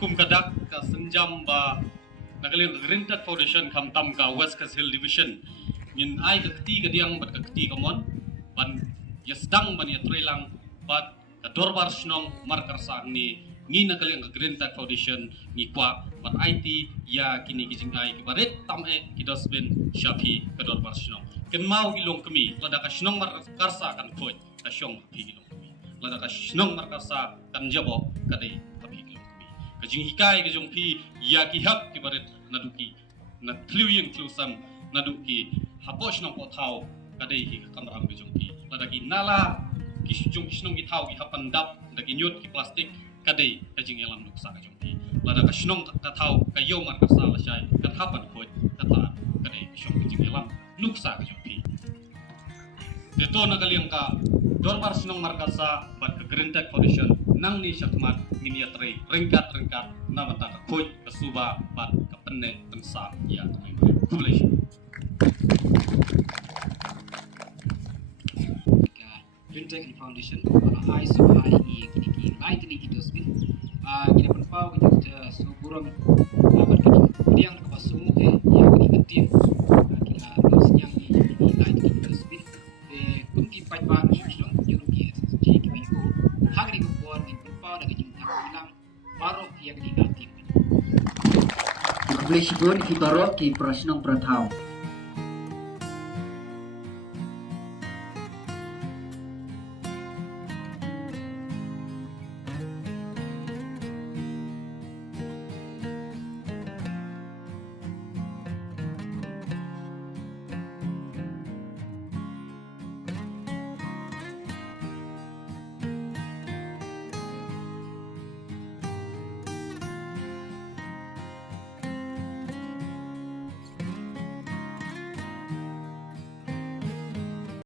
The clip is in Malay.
kum kadak ka senjam ba nagaling Grinted Foundation kam tam ka West Coast Hill Division ngin ai ka keti ka diang bat ka keti ka mon ban yasdang ban ya trelang bat ka dorbar snong markar sa ni ngi nagaling ka Grinted Foundation ni kwa bat IT ya kini kijing ai ki baret tam e ki dosbin shapi ka dorbar snong ken mau ilong kami lada ka snong markar sa kan khoi ka shong pi ilong kami lada ka snong markar sa kan jabo ka dei kajing hikai kajong pi ya ki hap ki baret naduki na tliwing tlusam naduki haposh nang pothau kadai hi kamram kajong pi ladaki nala ki jong kisnong ki thau ki hapandap daki nyot ki plastik kadai kajing elam nuksa kajong pi ladaka snong ka thau ka yo mar ka sala shai ka hapan khoi kata kadai shong kajing elam nuksa kajong pi deto nagaliang ka dorbar snong markasa bat ka Grinted Foundation nang ni syakmat miniatre ringkat na mata ka khoi ka suba bat ka penne tensa ya tamai population ka Grinted Foundation para ai so hai i kini lightly idosbin kini penpau kita suburon bat kini yang ka sumu he ya kini ketin kila siang ni lightly idosbin kunti pai ba ni dong yuruki ji kini ko hagri ko buat ni penpau daga jing hilang baru yang diganti. Population ki barok ki prasnong prathau